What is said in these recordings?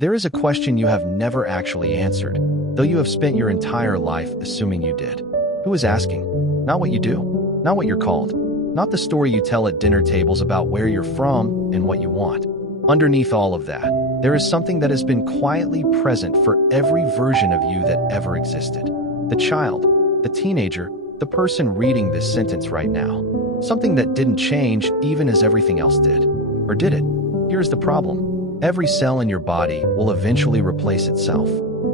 There is a question you have never actually answered, though you have spent your entire life assuming you did. Who is asking? Not what you do, not what you're called, not the story you tell at dinner tables about where you're from and what you want. Underneath all of that, there is something that has been quietly present for every version of you that ever existed. The child, the teenager, the person reading this sentence right now. Something that didn't change even as everything else did. Or did it? Here's the problem. Every cell in your body will eventually replace itself.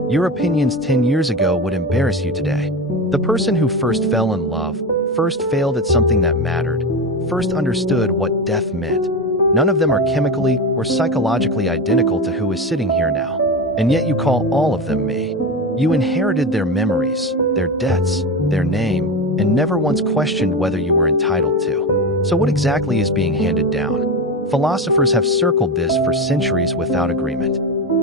Your opinions 10 years ago would embarrass you today. The person who first fell in love, first failed at something that mattered, first understood what death meant. None of them are chemically or psychologically identical to who is sitting here now. And yet you call all of them me. You inherited their memories, their debts, their name, and never once questioned whether you were entitled to. So what exactly is being handed down? Philosophers have circled this for centuries without agreement.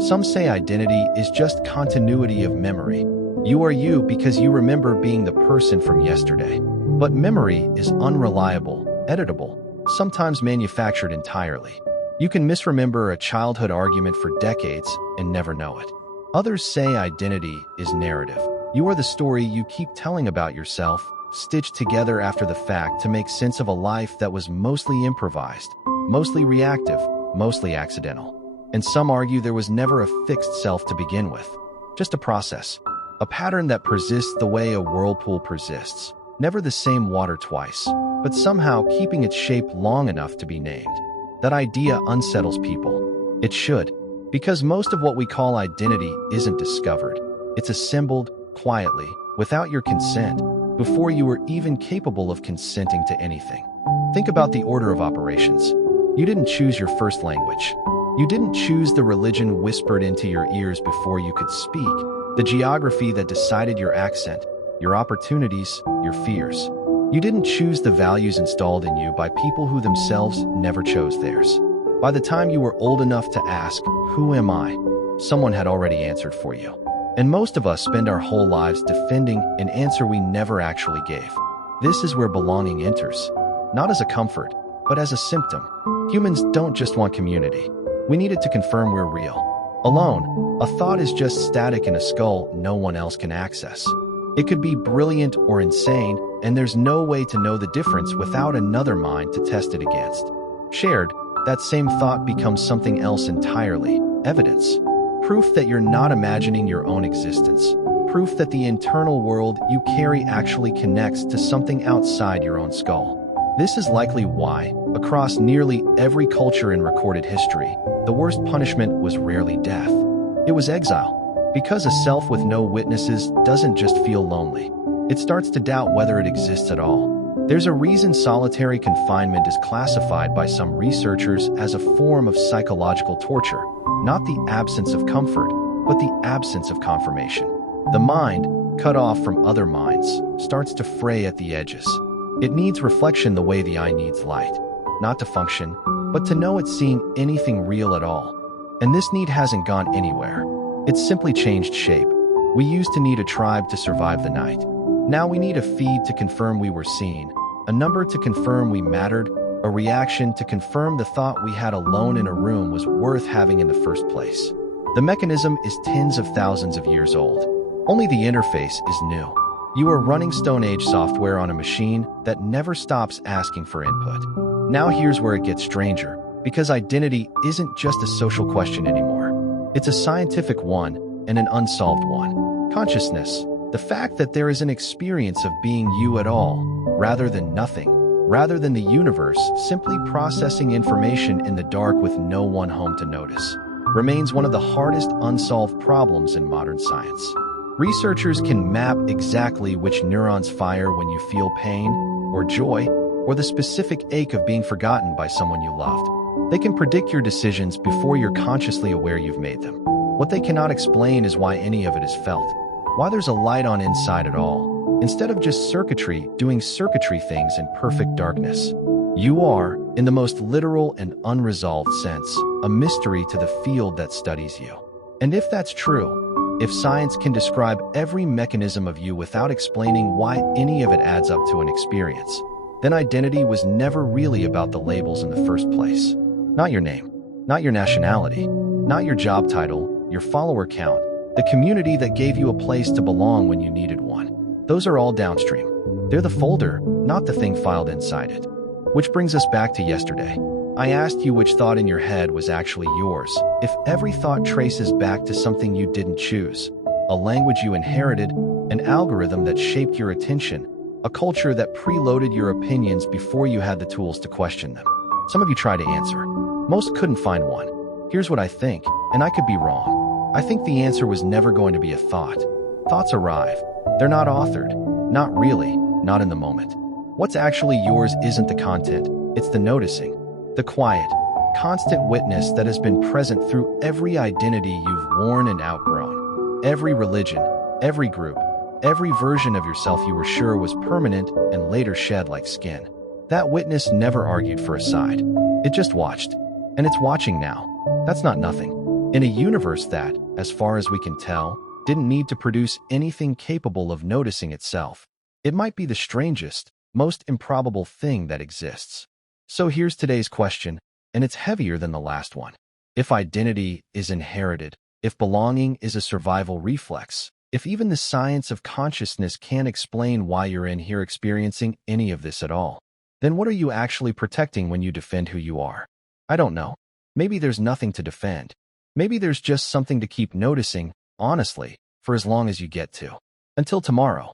Some say identity is just continuity of memory. You are you because you remember being the person from yesterday. But memory is unreliable, editable, sometimes manufactured entirely. You can misremember a childhood argument for decades and never know it. Others say identity is narrative. You are the story you keep telling about yourself, stitched together after the fact to make sense of a life that was mostly improvised, mostly reactive, mostly accidental. And some argue there was never a fixed self to begin with, just a process, a pattern that persists the way a whirlpool persists, never the same water twice, but somehow keeping its shape long enough to be named. That idea unsettles people. It should, because most of what we call identity isn't discovered. It's assembled, quietly, without your consent, before you were even capable of consenting to anything. Think about the order of operations. You didn't choose your first language. You didn't choose the religion whispered into your ears before you could speak, the geography that decided your accent, your opportunities, your fears. You didn't choose the values installed in you by people who themselves never chose theirs. By the time you were old enough to ask, "Who am I?" someone had already answered for you. And most of us spend our whole lives defending an answer we never actually gave. This is where belonging enters, not as a comfort, but as a symptom. Humans don't just want community. We need it to confirm we're real. Alone, a thought is just static in a skull no one else can access. It could be brilliant or insane, and there's no way to know the difference without another mind to test it against. Shared, that same thought becomes something else entirely, evidence. Proof that you're not imagining your own existence. Proof that the internal world you carry actually connects to something outside your own skull. This is likely why, across nearly every culture in recorded history, the worst punishment was rarely death. It was exile. Because a self with no witnesses doesn't just feel lonely. It starts to doubt whether it exists at all. There's a reason solitary confinement is classified by some researchers as a form of psychological torture, not the absence of comfort, but the absence of confirmation. The mind, cut off from other minds, starts to fray at the edges. It needs reflection the way the eye needs light, not to function, but to know it's seeing anything real at all. And this need hasn't gone anywhere. It's simply changed shape. We used to need a tribe to survive the night. Now we need a feed to confirm we were seen, a number to confirm we mattered, a reaction to confirm the thought we had alone in a room was worth having in the first place. The mechanism is tens of thousands of years old. Only the interface is new. You are running Stone Age software on a machine that never stops asking for input. Now here's where it gets stranger, because identity isn't just a social question anymore. It's a scientific one and an unsolved one. Consciousness, the fact that there is an experience of being you at all, rather than nothing, rather than the universe simply processing information in the dark with no one home to notice, remains one of the hardest unsolved problems in modern science. Researchers can map exactly which neurons fire when you feel pain, or joy, or the specific ache of being forgotten by someone you loved. They can predict your decisions before you're consciously aware you've made them. What they cannot explain is why any of it is felt, why there's a light on inside at all, instead of just circuitry doing circuitry things in perfect darkness. You are, in the most literal and unresolved sense, a mystery to the field that studies you. And if that's true, if science can describe every mechanism of you without explaining why any of it adds up to an experience, then identity was never really about the labels in the first place. Not your name, not your nationality, Not your job title, your follower count, the community that gave you a place to belong when you needed one. Those are all downstream. They're the folder, not the thing filed inside it. Which brings us back to yesterday. I asked you which thought in your head was actually yours. If every thought traces back to something you didn't choose, a language you inherited, an algorithm that shaped your attention, a culture that preloaded your opinions before you had the tools to question them. Some of you tried to answer. Most couldn't find one. Here's what I think, and I could be wrong. I think the answer was never going to be a thought. Thoughts arrive. They're not authored. Not really. Not in the moment. What's actually yours isn't the content. It's the noticing. The quiet, constant witness that has been present through every identity you've worn and outgrown. Every religion, every group, every version of yourself you were sure was permanent and later shed like skin. That witness never argued for a side. It just watched. And it's watching now. That's not nothing. In a universe that, as far as we can tell, didn't need to produce anything capable of noticing itself. It might be the strangest, most improbable thing that exists. So here's today's question, and it's heavier than the last one. If identity is inherited, if belonging is a survival reflex, if even the science of consciousness can't explain why you're in here experiencing any of this at all, then what are you actually protecting when you defend who you are? I don't know. Maybe there's nothing to defend. Maybe there's just something to keep noticing, honestly, for as long as you get to. Until tomorrow.